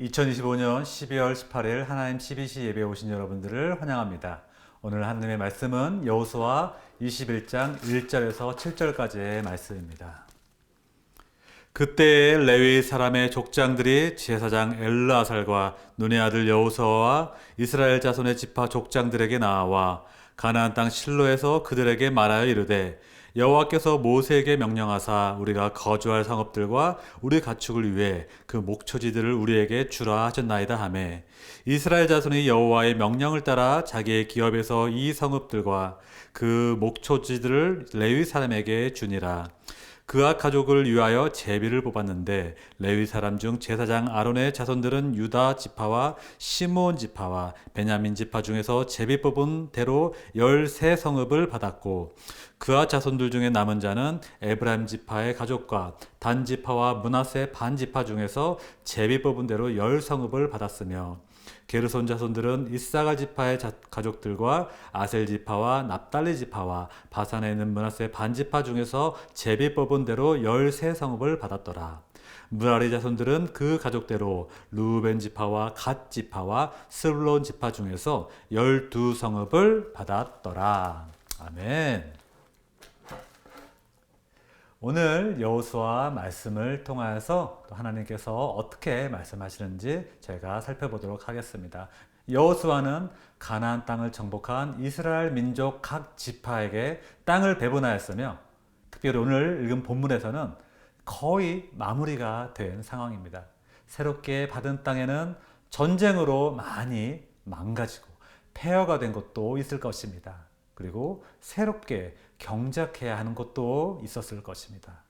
2025년 12월 18일 하나님 12시 예배에 오신 여러분들을 환영합니다. 오늘 하나님의 말씀은 여호수아 21장 1절에서 7절까지의 말씀입니다. 그때에 레위 사람의 족장들이 제사장 엘르아살과 눈의 아들 여호수아와 이스라엘 자손의 지파 족장들에게 나와 가나안 땅 실로에서 그들에게 말하여 이르되 여호와께서 모세에게 명령하사 우리가 거주할 성읍들과 우리 가축을 위해 그 목초지들을 우리에게 주라 하셨나이다 하매 이스라엘 자손이 여호와의 명령을 따라 자기의 기업에서 이 성읍들과 그 목초지들을 레위 사람에게 주니라. 그앗 가족을 위하여 제비를 뽑았는데 레위 사람 중 제사장 아론의 자손들은 유다 지파와 시므온 지파와 베냐민 지파 중에서 제비 뽑은 대로 13성읍을 받았고 그앗 자손들 중에 남은 자는 에브라임 지파의 가족과 단 지파와 므낫세 반 지파 중에서 제비 뽑은 대로 10성읍을 받았으며 게르손 자손들은 이사갈 지파의 가족들과 아셀 지파와 납달리 지파와 바산에 있는 므낫세 반 지파 중에서 제비 뽑은 대로 13성읍을 받았더라. 무라리 자손들은 그 가족대로 루벤 지파와 갓 지파와 스불론 지파 중에서 12성읍을 받았더라. 아멘. 오늘 여호수아 말씀을 통하여서 또 하나님께서 어떻게 말씀하시는지 제가 살펴보도록 하겠습니다. 여호수아는 가나안 땅을 정복한 이스라엘 민족 각 지파에게 땅을 배분하였으며 특별히 오늘 읽은 본문에서는 거의 마무리가 된 상황입니다. 새롭게 받은 땅에는 전쟁으로 많이 망가지고 폐허가 된 것도 있을 것입니다. 그리고 새롭게 경작해야 하는 것도 있었을 것입니다.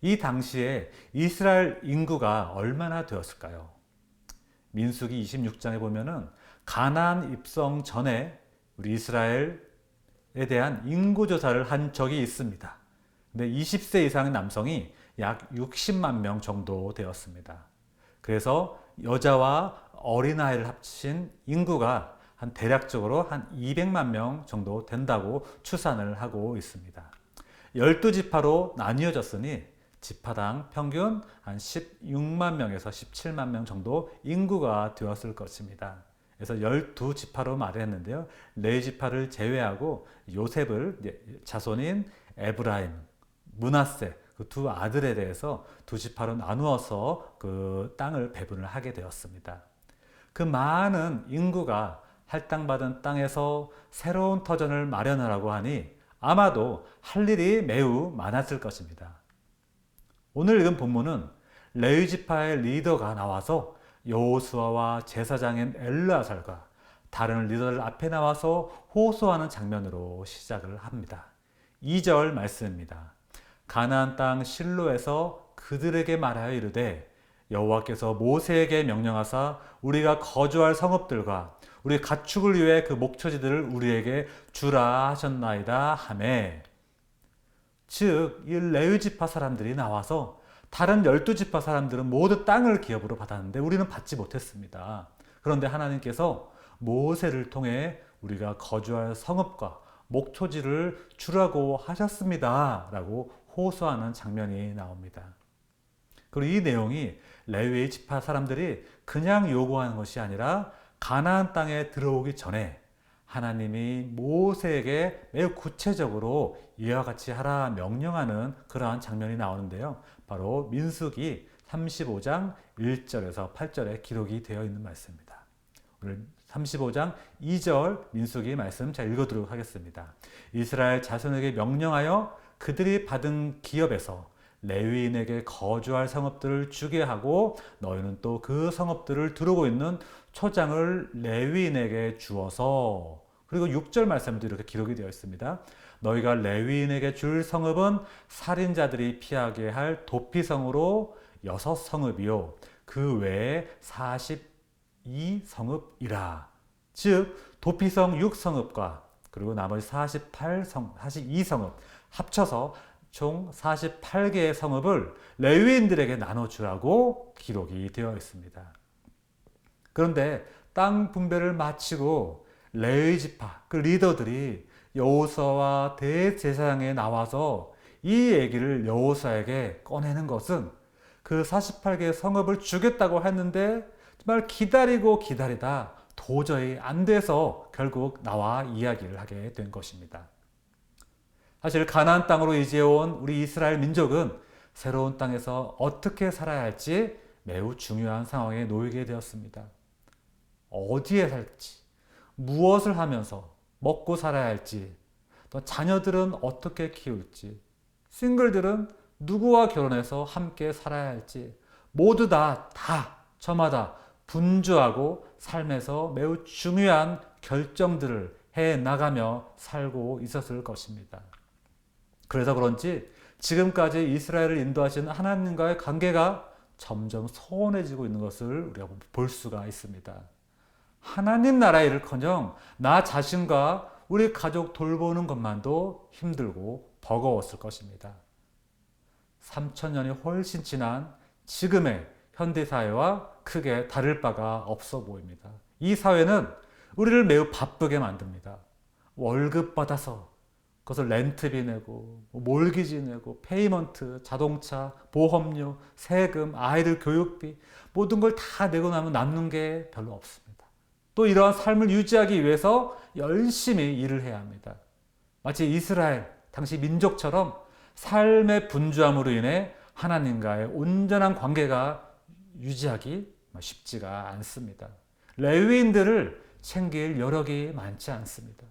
이 당시에 이스라엘 인구가 얼마나 되었을까요? 민수기 26장에 보면은 가나안 입성 전에 우리 이스라엘에 대한 인구 조사를 한 적이 있습니다. 근데 20세 이상의 남성이 약 60만 명 정도 되었습니다. 그래서 여자와 어린아이를 합친 인구가 한 대략적으로 한 200만 명 정도 된다고 추산을 하고 있습니다. 12지파로 나뉘어졌으니 지파당 평균 한 16만 명에서 17만 명 정도 인구가 되었을 것입니다. 그래서 12지파로 말했는데요. 4지파를 제외하고 요셉을 자손인 에브라임, 므낫세 그 두 아들에 대해서 2지파로 나누어서 그 땅을 배분을 하게 되었습니다. 그 많은 인구가 할당받은 땅에서 새로운 터전을 마련하라고 하니 아마도 할 일이 매우 많았을 것입니다. 오늘 읽은 본문은 레위 지파의 리더가 나와서 여호수아와 제사장인 엘르아살과 다른 리더들 앞에 나와서 호소하는 장면으로 시작을 합니다. 2절 말씀입니다. 가나안 땅 실로에서 그들에게 말하여 이르되 여호와께서 모세에게 명령하사 우리가 거주할 성읍들과 우리 가축을 위해 그 목초지들을 우리에게 주라 하셨나이다 하매 즉 이 레위 지파 사람들이 나와서 다른 12지파 사람들은 모두 땅을 기업으로 받았는데 우리는 받지 못했습니다. 그런데 하나님께서 모세를 통해 우리가 거주할 성읍과 목초지를 주라고 하셨습니다 라고 호소하는 장면이 나옵니다. 그리고 이 내용이 레위 지파 사람들이 그냥 요구하는 것이 아니라 가나안 땅에 들어오기 전에 하나님이 모세에게 매우 구체적으로 이와 같이 하라 명령하는 그러한 장면이 나오는데요. 바로 민수기 35장 1절에서 8절에 기록이 되어 있는 말씀입니다. 오늘 35장 2절 민수기 말씀 잘 읽어드리도록 하겠습니다. 이스라엘 자손에게 명령하여 그들이 받은 기업에서 레위인에게 거주할 성읍들을 주게 하고 너희는 또 그 성읍들을 두르고 있는 초장을 레위인에게 주어서 그리고 6절 말씀에도 이렇게 기록이 되어 있습니다. 너희가 레위인에게 줄 성읍은 살인자들이 피하게 할 도피성으로 6성읍이요 그 외에 42성읍이라. 즉 도피성 6성읍과 그리고 나머지 42성읍 합쳐서 총 48개의 성읍을 레위인들에게 나눠주라고 기록이 되어 있습니다. 그런데 땅 분배를 마치고 레위 지파 그 리더들이 여호수아와 대제사장에 나와서 이 얘기를 여호수아에게 꺼내는 것은 그 48개의 성읍을 주겠다고 했는데 정말 기다리고 기다리다 도저히 안 돼서 결국 나와 이야기를 하게 된 것입니다. 사실 가나안 땅으로 이제온 우리 이스라엘 민족은 새로운 땅에서 어떻게 살아야 할지 매우 중요한 상황에 놓이게 되었습니다. 어디에 살지, 무엇을 하면서 먹고 살아야 할지, 또 자녀들은 어떻게 키울지, 싱글들은 누구와 결혼해서 함께 살아야 할지 모두 다 저마다 분주하고 삶에서 매우 중요한 결정들을 해 나가며 살고 있었을 것입니다. 그래서 그런지 지금까지 이스라엘을 인도하시는 하나님과의 관계가 점점 소원해지고 있는 것을 우리가 볼 수가 있습니다. 하나님 나라의 일을커녕 나 자신과 우리 가족 돌보는 것만도 힘들고 버거웠을 것입니다. 3,000년이 훨씬 지난 지금의 현대사회와 크게 다를 바가 없어 보입니다. 이 사회는 우리를 매우 바쁘게 만듭니다. 월급 받아서 그것을 렌트비 내고 몰기지 내고 페이먼트, 자동차, 보험료, 세금, 아이들 교육비 모든 걸 다 내고 나면 남는 게 별로 없습니다. 또 이러한 삶을 유지하기 위해서 열심히 일을 해야 합니다. 마치 이스라엘 당시 민족처럼 삶의 분주함으로 인해 하나님과의 온전한 관계가 유지하기 쉽지가 않습니다. 레위인들을 챙길 여력이 많지 않습니다.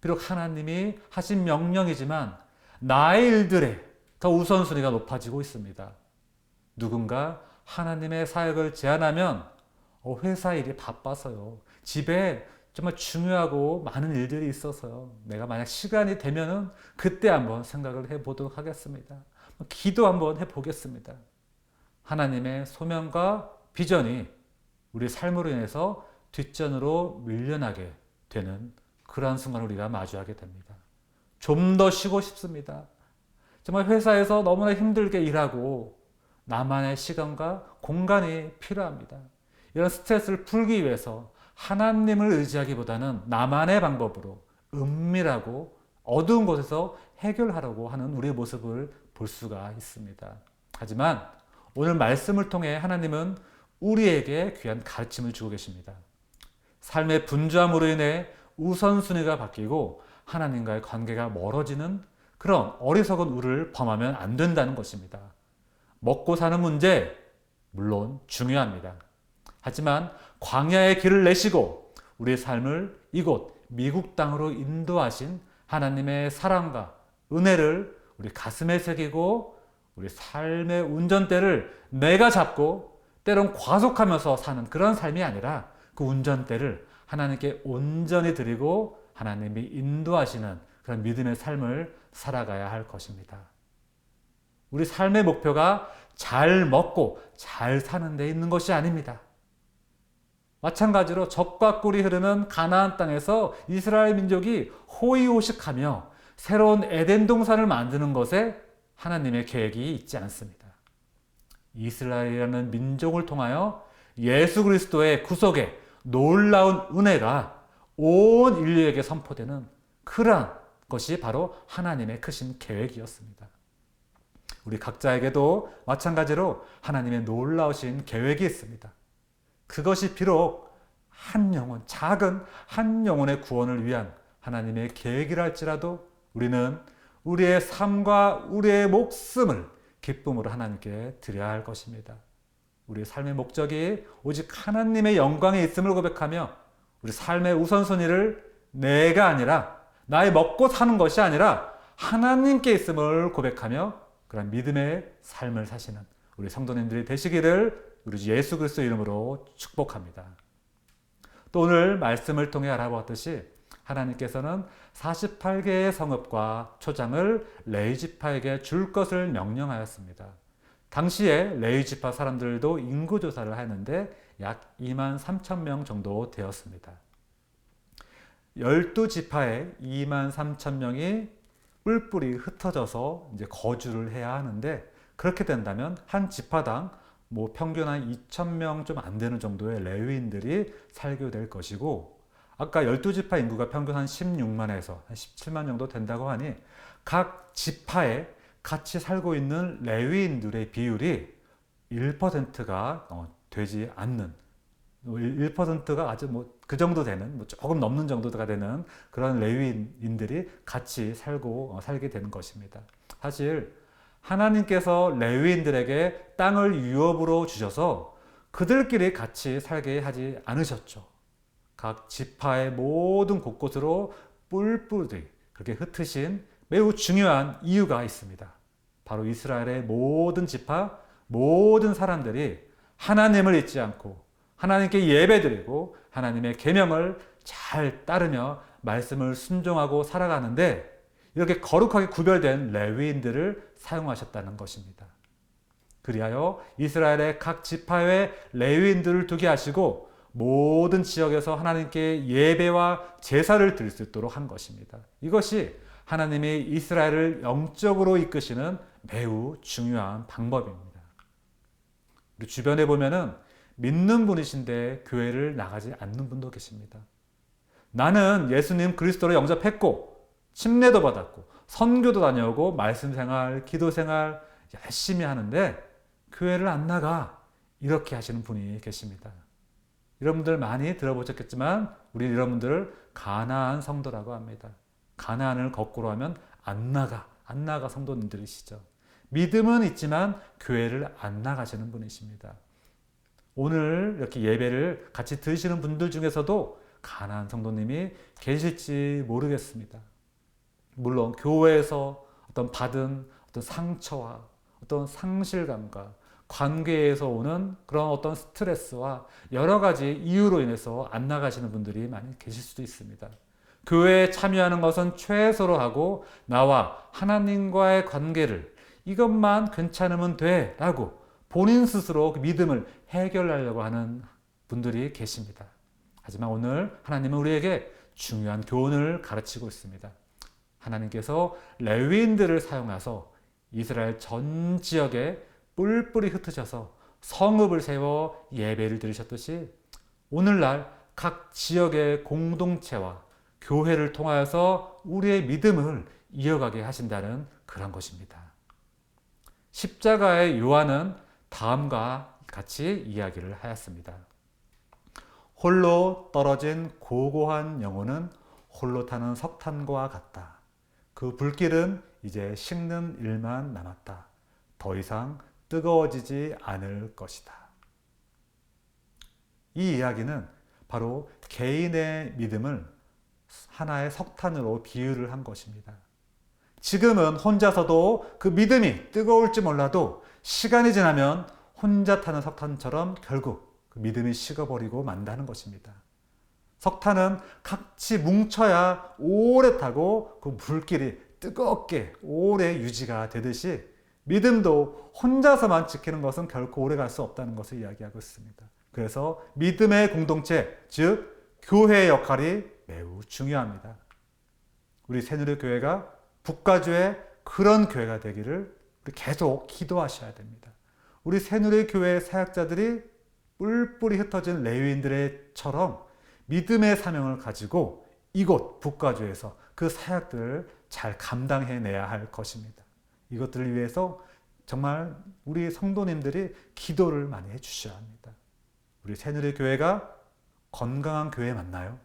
비록 하나님이 하신 명령이지만 나의 일들에 더 우선순위가 높아지고 있습니다. 누군가 하나님의 사역을 제안하면 회사 일이 바빠서요. 집에 정말 중요하고 많은 일들이 있어서요. 내가 만약 시간이 되면은 그때 한번 생각을 해보도록 하겠습니다. 기도 한번 해보겠습니다. 하나님의 소명과 비전이 우리 삶으로 인해서 뒷전으로 밀려나게 되는 그러한 순간을 우리가 마주하게 됩니다. 좀 더 쉬고 싶습니다. 정말 회사에서 너무나 힘들게 일하고 나만의 시간과 공간이 필요합니다. 이런 스트레스를 풀기 위해서 하나님을 의지하기보다는 나만의 방법으로 은밀하고 어두운 곳에서 해결하려고 하는 우리의 모습을 볼 수가 있습니다. 하지만 오늘 말씀을 통해 하나님은 우리에게 귀한 가르침을 주고 계십니다. 삶의 분주함으로 인해 우선순위가 바뀌고 하나님과의 관계가 멀어지는 그런 어리석은 우를 범하면 안 된다는 것입니다. 먹고 사는 문제 물론 중요합니다. 하지만 광야의 길을 내시고 우리의 삶을 이곳 미국 땅으로 인도하신 하나님의 사랑과 은혜를 우리 가슴에 새기고 우리 삶의 운전대를 내가 잡고 때론 과속하면서 사는 그런 삶이 아니라 그 운전대를 하나님께 온전히 드리고 하나님이 인도하시는 그런 믿음의 삶을 살아가야 할 것입니다. 우리 삶의 목표가 잘 먹고 잘 사는 데 있는 것이 아닙니다. 마찬가지로 젖과 꿀이 흐르는 가나안 땅에서 이스라엘 민족이 호의호식하며 새로운 에덴 동산을 만드는 것에 하나님의 계획이 있지 않습니다. 이스라엘이라는 민족을 통하여 예수 그리스도의 구속의 놀라운 은혜가 온 인류에게 선포되는 그러한 것이 바로 하나님의 크신 계획이었습니다. 우리 각자에게도 마찬가지로 하나님의 놀라우신 계획이 있습니다. 그것이 비록 한 영혼, 작은 한 영혼의 구원을 위한 하나님의 계획이라 할지라도 우리는 우리의 삶과 우리의 목숨을 기쁨으로 하나님께 드려야 할 것입니다. 우리의 삶의 목적이 오직 하나님의 영광에 있음을 고백하며 우리 삶의 우선순위를 내가 아니라 나의 먹고 사는 것이 아니라 하나님께 있음을 고백하며 그런 믿음의 삶을 사시는 우리 성도님들이 되시기를 우리 주 예수 그리스도 이름으로 축복합니다. 또 오늘 말씀을 통해 알아보았듯이 하나님께서는 48개의 성읍과 초장을 레위 지파에게 줄 것을 명령하였습니다. 당시에 레위 지파 사람들도 인구 조사를 하는데 약 2만 3천 명 정도 되었습니다. 12지파에 2만 3천 명이 뿔뿔이 흩어져서 이제 거주를 해야 하는데 그렇게 된다면 한 지파당 평균 한 2천 명 좀 안 되는 정도의 레위인들이 살게 될 것이고 아까 12지파 인구가 평균 한 16만에서 한 17만 정도 된다고 하니 각 지파에 같이 살고 있는 레위인들의 비율이 1%가 되지 않는 1%가 아주 그 정도 되는, 조금 넘는 정도가 되는 그런 레위인들이 같이 살게 되는 것입니다. 사실 하나님께서 레위인들에게 땅을 유업으로 주셔서 그들끼리 같이 살게 하지 않으셨죠. 각 지파의 모든 곳곳으로 뿔뿔이 그렇게 흩으신 매우 중요한 이유가 있습니다. 바로 이스라엘의 모든 지파, 모든 사람들이 하나님을 잊지 않고 하나님께 예배드리고 하나님의 계명을 잘 따르며 말씀을 순종하고 살아가는데 이렇게 거룩하게 구별된 레위인들을 사용하셨다는 것입니다. 그리하여 이스라엘의 각 지파에 레위인들을 두게 하시고 모든 지역에서 하나님께 예배와 제사를 드릴 수 있도록 한 것입니다. 이것이 하나님이 이스라엘을 영적으로 이끄시는 매우 중요한 방법입니다. 우리 주변에 보면은 믿는 분이신데 교회를 나가지 않는 분도 계십니다. 나는 예수님 그리스도로 영접했고 침례도 받았고 선교도 다녀오고 말씀 생활, 기도 생활 열심히 하는데 교회를 안 나가, 이렇게 하시는 분이 계십니다. 여러분들 많이 들어보셨겠지만 우리 여러분들을 가나안 성도라고 합니다. 가나안을 거꾸로 하면 안 나가 성도님들이시죠. 믿음은 있지만 교회를 안 나가시는 분이십니다. 오늘 이렇게 예배를 같이 드시는 분들 중에서도 가나안 성도님이 계실지 모르겠습니다. 물론 교회에서 받은 어떤 상처와 어떤 상실감과 관계에서 오는 그런 어떤 스트레스와 여러 가지 이유로 인해서 안 나가시는 분들이 많이 계실 수도 있습니다. 교회에 참여하는 것은 최소로 하고 나와 하나님과의 관계를 이것만 괜찮으면 돼 라고 본인 스스로 그 믿음을 해결하려고 하는 분들이 계십니다. 하지만 오늘 하나님은 우리에게 중요한 교훈을 가르치고 있습니다. 하나님께서 레위인들을 사용하셔서 이스라엘 전 지역에 뿔뿔이 흩으셔서 성읍을 세워 예배를 드리셨듯이 오늘날 각 지역의 공동체와 교회를 통하여서 우리의 믿음을 이어가게 하신다는 그런 것입니다. 십자가의 요한은 다음과 같이 이야기를 하였습니다. 홀로 떨어진 고고한 영혼은 홀로 타는 석탄과 같다. 그 불길은 이제 식는 일만 남았다. 더 이상 뜨거워지지 않을 것이다. 이 이야기는 바로 개인의 믿음을 하나의 석탄으로 비유를 한 것입니다. 지금은 혼자서도 그 믿음이 뜨거울지 몰라도 시간이 지나면 혼자 타는 석탄처럼 결국 그 믿음이 식어버리고 만다는 것입니다. 석탄은 같이 뭉쳐야 오래 타고 그 불길이 뜨겁게 오래 유지가 되듯이 믿음도 혼자서만 지키는 것은 결코 오래 갈 수 없다는 것을 이야기하고 있습니다. 그래서 믿음의 공동체, 즉 교회의 역할이 매우 중요합니다. 우리 새누리교회가 북가주의 그런 교회가 되기를 계속 기도하셔야 됩니다. 우리 새누리교회 사역자들이 뿔뿔이 흩어진 레위인들처럼 믿음의 사명을 가지고 이곳 북가주에서 그 사역들을 잘 감당해내야 할 것입니다. 이것들을 위해서 정말 우리 성도님들이 기도를 많이 해주셔야 합니다. 우리 새누리교회가 건강한 교회 맞나요?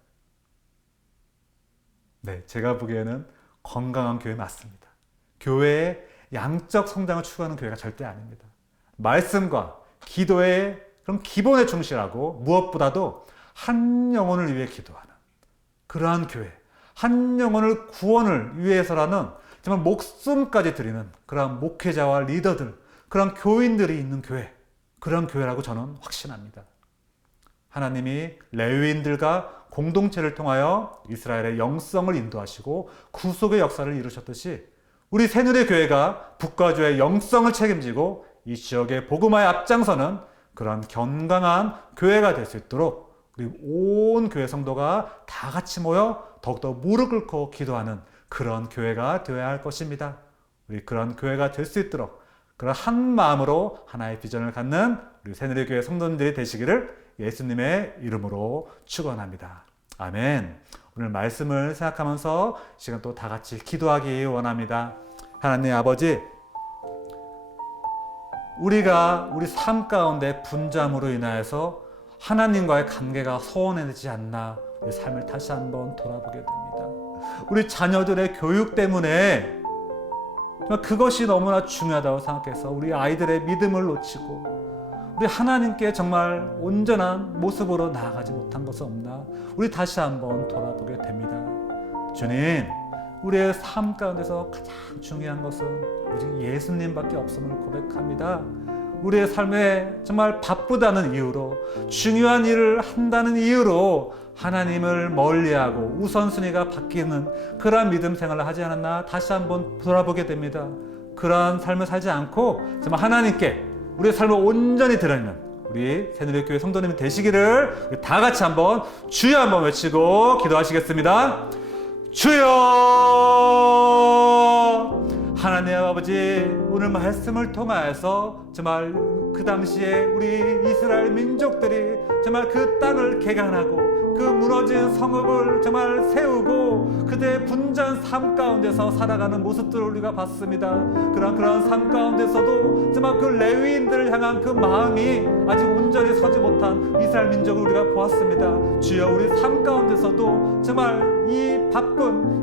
네, 제가 보기에는 건강한 교회 맞습니다. 교회의 양적 성장을 추구하는 교회가 절대 아닙니다. 말씀과 기도의 그런 기본에 충실하고 무엇보다도 한 영혼을 위해 기도하는 그러한 교회, 한 영혼을 구원을 위해서라는 정말 목숨까지 드리는 그러한 목회자와 리더들, 그런 교인들이 있는 교회, 그런 교회라고 저는 확신합니다. 하나님이 레위인들과 공동체를 통하여 이스라엘의 영성을 인도하시고 구속의 역사를 이루셨듯이 우리 새누리교회가 북가주의 영성을 책임지고 이 지역의 복음화에 앞장서는 그런 건강한 교회가 될 수 있도록 우리 온 교회 성도가 다 같이 모여 더욱더 무릎 꿇고 기도하는 그런 교회가 되어야 할 것입니다. 우리 그런 교회가 될 수 있도록 그런 한 마음으로 하나의 비전을 갖는 우리 새누리교회 성도님들이 되시기를 예수님의 이름으로 축원합니다. 아멘. 오늘 말씀을 생각하면서 시간 또 다 같이 기도하기 원합니다. 하나님 아버지, 우리가 우리 삶 가운데 분잠으로 인하여서 하나님과의 관계가 소원해지지 않나 우리 삶을 다시 한번 돌아보게 됩니다. 우리 자녀들의 교육 때문에 그것이 너무나 중요하다고 생각해서 우리 아이들의 믿음을 놓치고 우리 하나님께 정말 온전한 모습으로 나아가지 못한 것은 없나 우리 다시 한번 돌아보게 됩니다. 주님, 우리의 삶 가운데서 가장 중요한 것은 오직 예수님밖에 없음을 고백합니다. 우리의 삶에 정말 바쁘다는 이유로 중요한 일을 한다는 이유로 하나님을 멀리하고 우선순위가 바뀌는 그러한 믿음 생활을 하지 않았나 다시 한번 돌아보게 됩니다. 그러한 삶을 살지 않고 정말 하나님께 우리의 삶을 온전히 드러내는 우리 새누리교회 성도님이 되시기를 우리 다 같이 한번 주여 한번 외치고 기도하시겠습니다. 주여! 하나님 아버지, 오늘 말씀을 통하여서 정말 그 당시에 우리 이스라엘 민족들이 정말 그 땅을 개간하고 그 무너진 성읍을 정말 세우고 그대의 분주한 삶 가운데서 살아가는 모습들을 우리가 봤습니다. 그런 삶 가운데서도 정말 그 레위인들을 향한 그 마음이 아직 온전히 서지 못한 이스라엘 민족을 우리가 보았습니다. 주여, 우리 삶 가운데서도 정말 이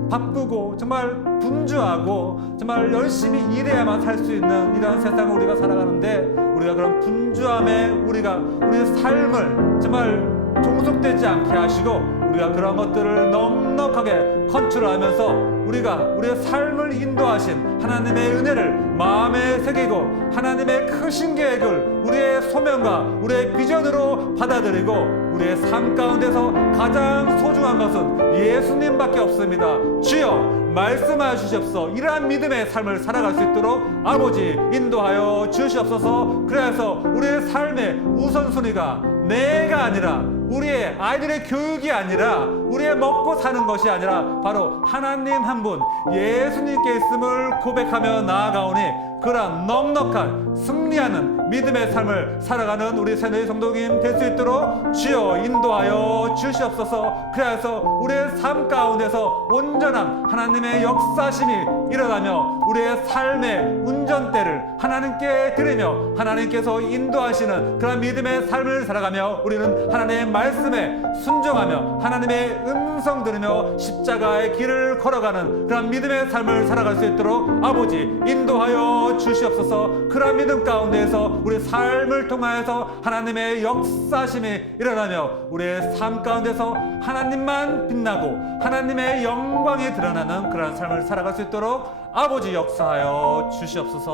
바쁘고 정말 분주하고 정말 열심히 일해야만 살 수 있는 이러한 세상을 우리가 살아가는데 우리가 그런 분주함에 우리가 우리의 삶을 정말 종속되지 않게 하시고 우리가 그런 것들을 넉넉하게 컨트롤하면서 우리가 우리의 삶을 인도하신 하나님의 은혜를 마음에 새기고 하나님의 크신 계획을 우리의 소명과 우리의 비전으로 받아들이고 우리의 삶 가운데서 가장 소중한 것은 예수님밖에 없습니다. 주여, 말씀하여 주시옵소서. 이러한 믿음의 삶을 살아갈 수 있도록 아버지 인도하여 주시옵소서. 그래서 우리의 삶의 우선순위가 내가 아니라 우리의 아이들의 교육이 아니라 우리의 먹고 사는 것이 아니라 바로 하나님 한 분 예수님께 있음을 고백하며 나아가오니 그러한 넉넉한 승리하는 믿음의 삶을 살아가는 우리 새누리 성도님 될 수 있도록 주여 인도하여 주시옵소서. 그래서 우리의 삶 가운데서 온전한 하나님의 역사심이 일어나며 우리의 삶의 운전대를 하나님께 드리며 하나님께서 인도하시는 그런 믿음의 삶을 살아가며 우리는 하나님의 말씀에 순종하며 하나님의 음성 들으며 십자가의 길을 걸어가는 그런 믿음의 삶을 살아갈 수 있도록 아버지 인도하여 주시옵소서. 그런 믿음 가운데에서 우리 삶을 통하여서 하나님의 역사심이 일어나며 우리의 삶 가운데서 하나님만 빛나고 하나님의 영광이 드러나는 그런 삶을 살아갈 수 있도록 아버지 역사하여 주시옵소서.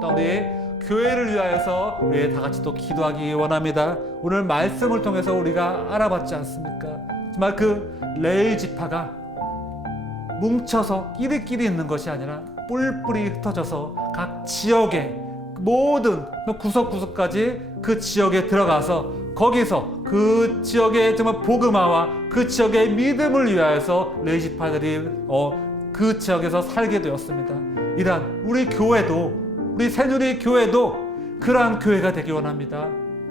또 우리 교회를 위하여서 우리 다 같이 또 기도하기 원합니다. 오늘 말씀을 통해서 우리가 알아봤지 않습니까? 정말 그 레위 지파가 뭉쳐서 끼리끼리 있는 것이 아니라 뿔뿔이 흩어져서 각 지역의 모든 구석구석까지 그 지역에 들어가서 거기서 그 지역의 정말 복음화와 그 지역의 믿음을 위하여서 레위 지파들이 그 지역에서 살게 되었습니다. 이러한 우리 교회도 우리 새누리 교회도 그러한 교회가 되기 원합니다.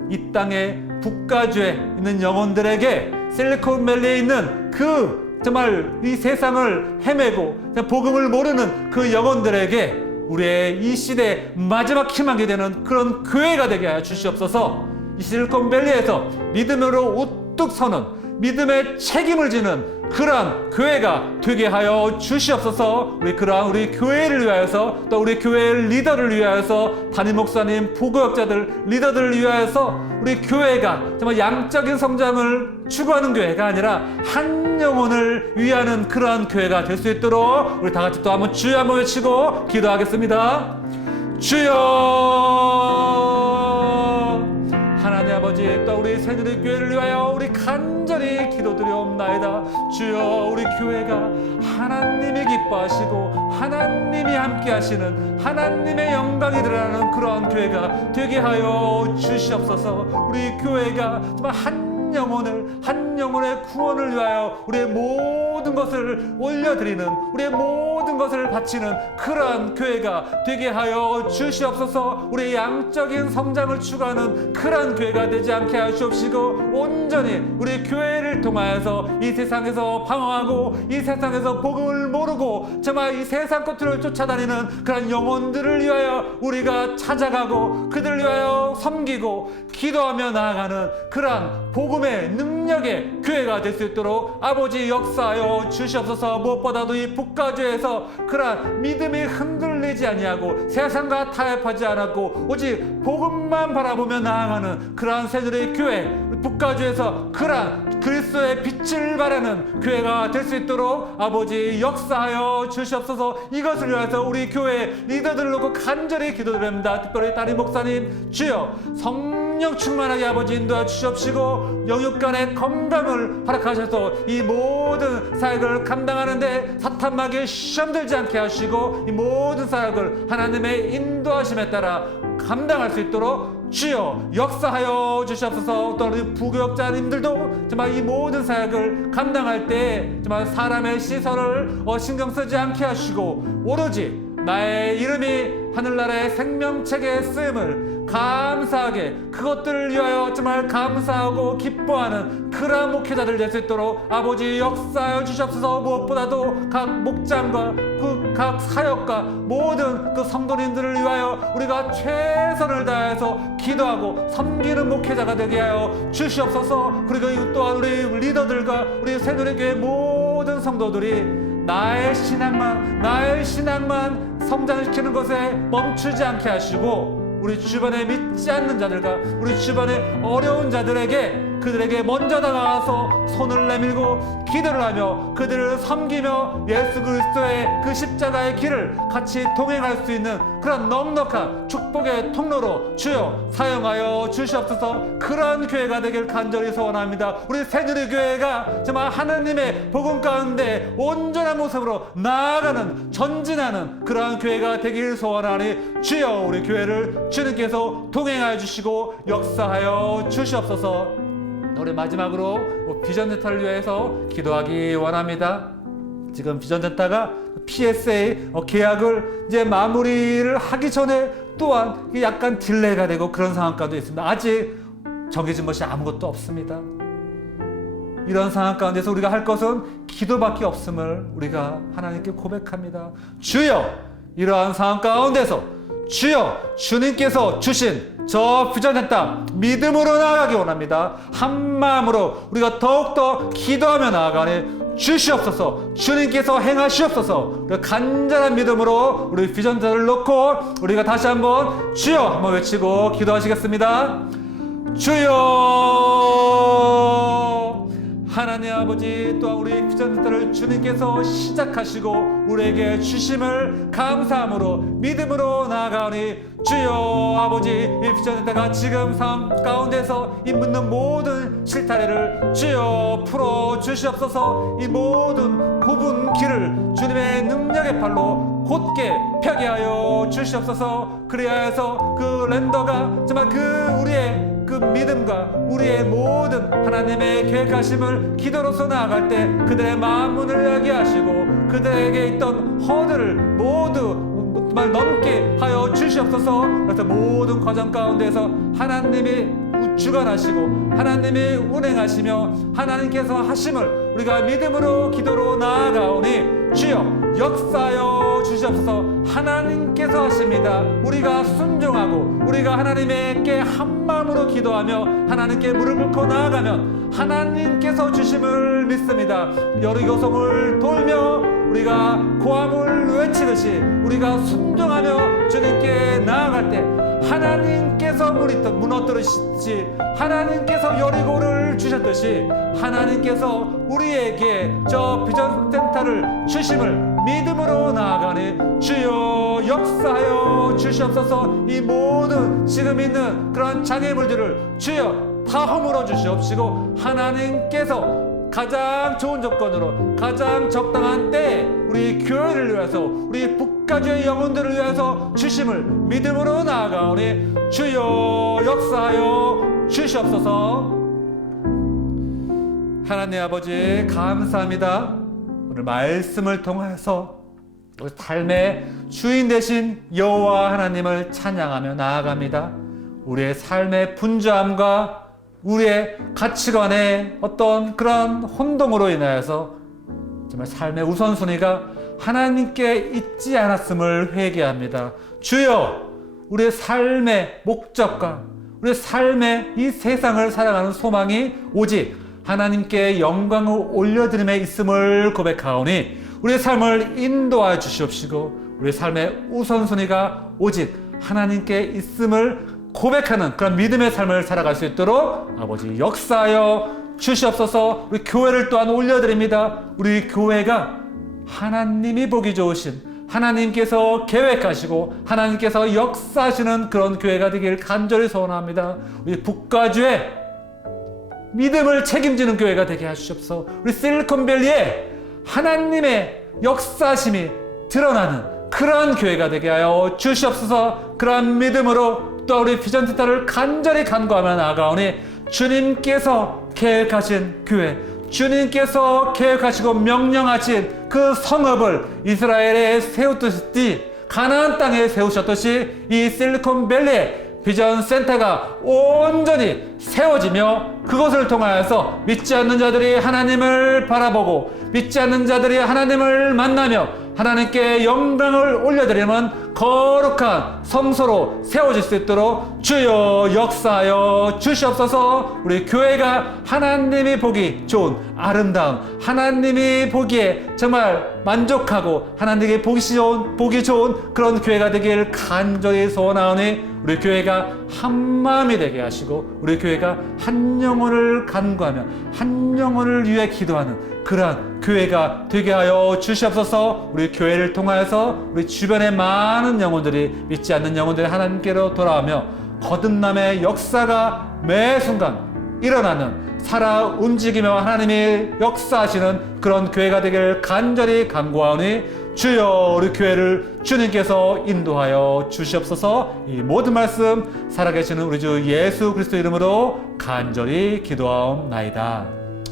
이 땅의 북가주에 있는 영혼들에게 실리콘밸리에 있는 그 정말 이 세상을 헤매고 복음을 모르는 그 영혼들에게 우리의 이 시대의 마지막 희망이 되는 그런 교회가 되게 하여 주시옵소서. 이 실리콘밸리에서 믿음으로 우뚝 서는 믿음의 책임을 지는 그러한 교회가 되게 하여 주시옵소서. 우리 교회를 위하여서 또 우리 교회의 리더를 위하여서 담임 목사님, 부교역자들, 리더들을 위하여서 우리 교회가 정말 양적인 성장을 추구하는 교회가 아니라 한 영혼을 위하는 그러한 교회가 될 수 있도록 우리 다 같이 또 한번 주여 한번 외치고 기도하겠습니다. 주여, 하나님 아버지, 또 우리 새누리 교회를 위하여 우리 간절히 기도드리옵나이다. 주여, 우리 교회가 하나님이 기뻐하시고 하나님이 함께 하시는 하나님의 영광이 드러나는 그러한 교회가 되게 하여 주시옵소서. 우리 교회가 정말 한 한 영혼의 구원을 위하여 우리의 모든 것을 올려드리는, 우리의 모든 것을 바치는 그러한 교회가 되게 하여 주시옵소서. 우리의 양적인 성장을 추구하는 그러한 교회가 되지 않게 하여 주옵시고, 온전히 우리 교회를 통하여서 이 세상에서 방황하고 이 세상에서 복음을 모르고 정말 이 세상 것들을 쫓아다니는 그런 영혼들을 위하여 우리가 찾아가고 그들을 위하여 섬기고 기도하며 나아가는 그러한 복음의 능력의 교회가 될 수 있도록 아버지 역사하여 주시옵소서. 무엇보다도 이 북가주에서 그러한 믿음이 흔들리지 아니하고 세상과 타협하지 않았고 오직 복음만 바라보며 나아가는 그러한 새들의 교회, 북가주에서 그러한 그리스도의 빛을 바라는 교회가 될 수 있도록 아버지 역사하여 주시옵소서. 이것을 위해서 우리 교회 리더들을 놓고 간절히 기도드립니다. 특별히 담임 목사님, 주여 성령 충만하게 아버지 인도해 주시옵시고 영육간의 건강을 허락하셔서 이 모든 사역을 감당하는데 사탄 마귀의 시험 들지 않게 하시고 이 모든 사역을 하나님의 인도하심에 따라 감당할 수 있도록 주여 역사하여 주시옵소서. 또 우리 부교역자님들도 정말 이 모든 사역을 감당할 때 정말 사람의 시선을 신경 쓰지 않게 하시고 오로지 나의 이름이 하늘나라의 생명책에 쓰임을 감사하게 그것들을 위하여 정말 감사하고 기뻐하는 그러한 목회자들 될 수 있도록 아버지 역사하여 주시옵소서. 무엇보다도 각 목장과 그 각 사역과 모든 그 성도님들을 위하여 우리가 최선을 다해서 기도하고 섬기는 목회자가 되게 하여 주시옵소서. 그리고 또한 우리 리더들과 우리 새누리교회 모든 성도들이 나의 신앙만 성장시키는 것에 멈추지 않게 하시고 우리 주변에 믿지 않는 자들과 우리 주변에 어려운 자들에게 그들에게 먼저 다가가서 손을 내밀고 기도를 하며 그들을 섬기며 예수 그리스도의 그 십자가의 길을 같이 동행할 수 있는 그런 넉넉한 축복의 통로로 주여 사용하여 주시옵소서. 그런 교회가 되길 간절히 소원합니다. 우리 새누리교회가 정말 하나님의 복음 가운데 온전한 모습으로 나아가는 전진하는 그러한 교회가 되길 소원하니 주여 우리 교회를 주님께서 동행하여 주시고 역사하여 주시옵소서. 우리 마지막으로 비전센터를 위해서 기도하기 원합니다. 지금 비전센터가 PSA 계약을 이제 마무리를 하기 전에 또한 약간 딜레이가 되고 그런 상황 가운데 있습니다. 아직 정해진 것이 아무것도 없습니다. 이런 상황 가운데서 우리가 할 것은 기도밖에 없음을 우리가 하나님께 고백합니다. 주여 이러한 상황 가운데서 주여 주님께서 주신 저 비전센터 믿음으로 나아가기 원합니다. 한 마음으로 우리가 더욱더 기도하며 나아가니 주시옵소서. 주님께서 행하시옵소서. 간절한 믿음으로 우리 비전센터를 놓고 우리가 다시 한번 주여 한번 외치고 기도하시겠습니다. 주여 하나님 아버지 또한 우리 비전센터를 주님께서 시작하시고 우리에게 주심을 감사함으로 믿음으로 나아가오니 주여 아버지 이 비전센터가 지금 상황 가운데서 이 묻는 모든 실타래를 주여 풀어 주시옵소서. 이 모든 굽은 길을 주님의 능력의 팔로 곧게 펴게 하여 주시옵소서. 그래야 해서 그 랜더가 정말 우리의 그 믿음과 우리의 모든 하나님의 계획하심을 기도로서 나아갈 때 그들의 마음 문을 열게 하시고 그들에게 있던 허들을 모두 정말 넘게 하여 주시옵소서. 그래서 모든 과정 가운데서 하나님이 주관하시고 하나님이 운행하시며 하나님께서 하심을 우리가 믿음으로 기도로 나아가오니 주여 역사하여 주시옵소서. 하나님께서 하십니다. 우리가 순종하고 우리가 하나님께 한 마음으로 기도하며 하나님께 무릎 꿇고 나아가면 하나님께서 주심을 믿습니다. 여리고성을 돌며 우리가 고함을 외치듯이 우리가 순종하며 주님께 나아갈 때 하나님께서 무너뜨리시듯이 하나님께서 여리고를 주셨듯이 하나님께서 우리에게 저 비전센터를 주심을 믿음으로 나아가니 주여 역사하여 주시옵소서. 이 모든 지금 있는 그런 장애물들을 주여 다 허물어 주시옵시고 하나님께서 가장 좋은 조건으로 가장 적당한 때에 우리 교회를 위해서 우리 북가주의 영혼들을 위해서 주심을 믿음으로 나아가오니 주여 역사하여 주시옵소서. 하나님 아버지 감사합니다. 오늘 말씀을 통해서 우리 삶의 주인 되신 여호와 하나님을 찬양하며 나아갑니다. 우리의 삶의 분주함과 우리의 가치관의 어떤 그런 혼동으로 인하여서 정말 삶의 우선순위가 하나님께 있지 않았음을 회개합니다. 주여, 우리의 삶의 목적과 우리의 삶의 이 세상을 살아가는 소망이 오직 하나님께 영광을 올려드림에 있음을 고백하오니 우리의 삶을 인도하여 주시옵시고 우리의 삶의 우선순위가 오직 하나님께 있음을 고백하는 그런 믿음의 삶을 살아갈 수 있도록 아버지 역사하여 주시옵소서. 우리 교회를 또한 올려드립니다. 우리 교회가 하나님이 보기 좋으신 하나님께서 계획하시고 하나님께서 역사하시는 그런 교회가 되길 간절히 소원합니다. 우리 북가주의 믿음을 책임지는 교회가 되게 하시옵소서. 우리 실리콘밸리에 하나님의 역사심이 드러나는 그런 교회가 되게 하여 주시옵소서. 그런 믿음으로 또 우리 비전투타를 간절히 간구하며 나아가오니 주님께서 계획하신 교회, 주님께서 계획하시고 명령하신 그 성읍을 이스라엘에 세우듯이 가나안 땅에 세우셨듯이 이 실리콘밸리에 비전 센터가 온전히 세워지며 그것을 통하여서 믿지 않는 자들이 하나님을 바라보고 믿지 않는 자들이 하나님을 만나며 하나님께 영광을 올려드리는 거룩한 성소로 세워질 수 있도록 주여 역사하여 주시옵소서. 우리 교회가 하나님이 보기 좋은 아름다운, 하나님이 보기에 정말 만족하고 하나님께 보기 좋은 그런 교회가 되길 간절히 소원하오니 우리 교회가 한 마음이 되게 하시고 우리 교회가 한 영혼을 간구하며 한 영혼을 위해 기도하는 그러한 교회가 되게 하여 주시옵소서. 우리 교회를 통하여서 우리 주변의 많은 영혼들이 믿지 않는 영혼들이 하나님께로 돌아오며 거듭남의 역사가 매 순간 일어나는 살아 움직이며 하나님이 역사하시는 그런 교회가 되길 간절히 간구하오니 주여 우리 교회를 주님께서 인도하여 주시옵소서. 이 모든 말씀 살아계시는 우리 주 예수 그리스도 이름으로 간절히 기도하옵나이다.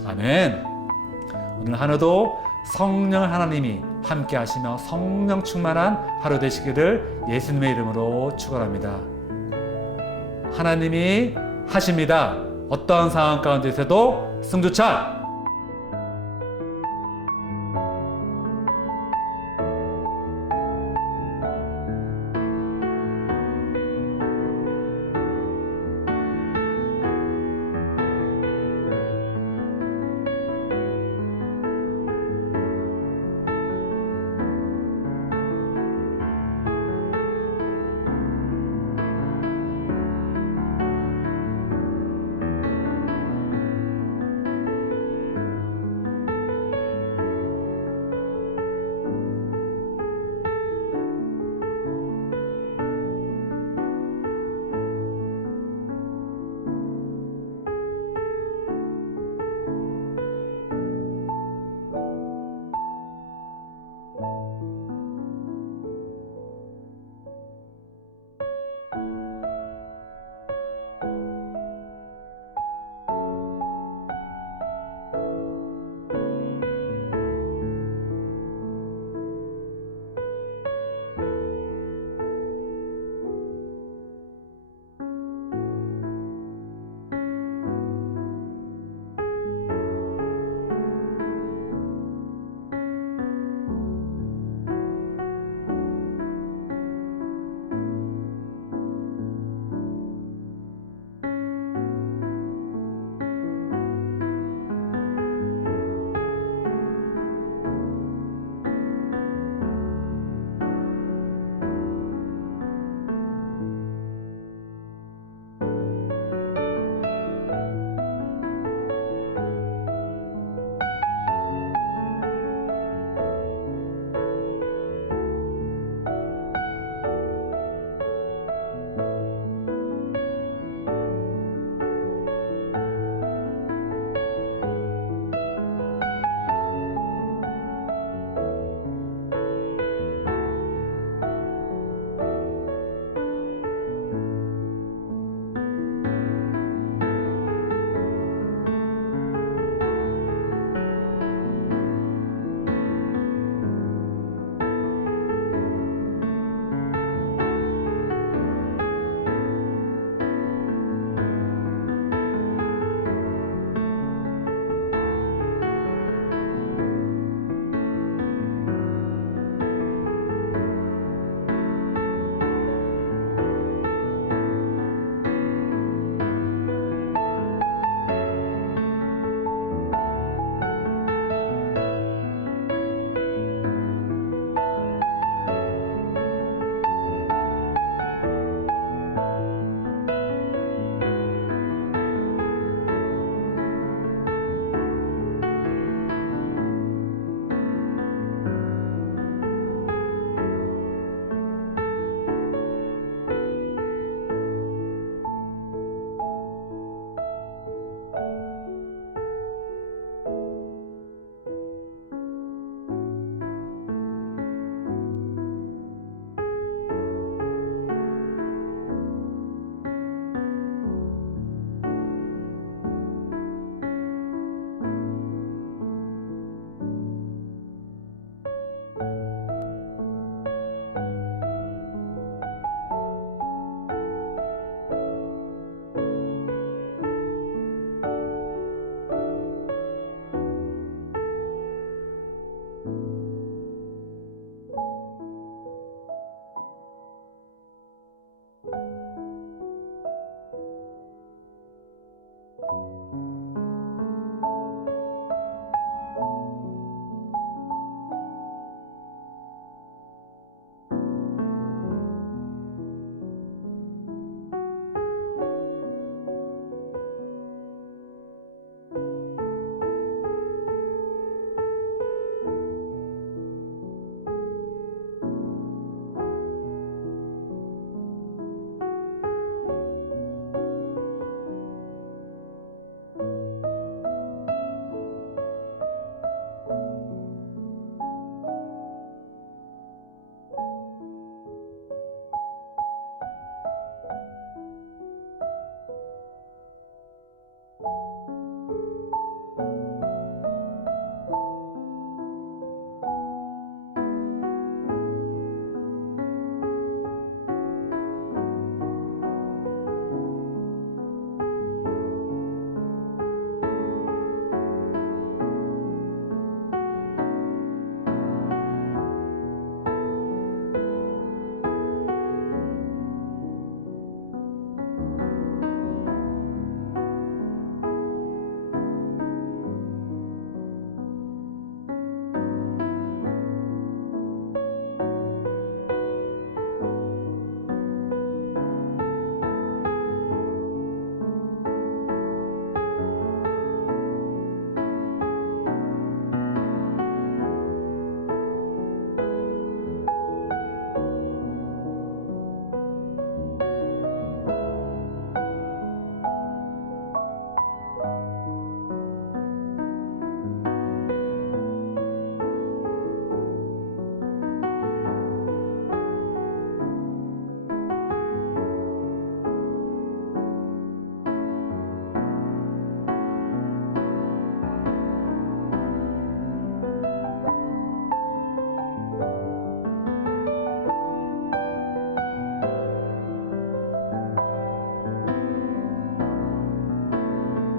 아멘. 오늘 하루도 성령 하나님이 함께 하시며 성령 충만한 하루 되시기를 예수님의 이름으로 축원합니다. 하나님이 하십니다. 어떠한 상황 가운데서도 승주차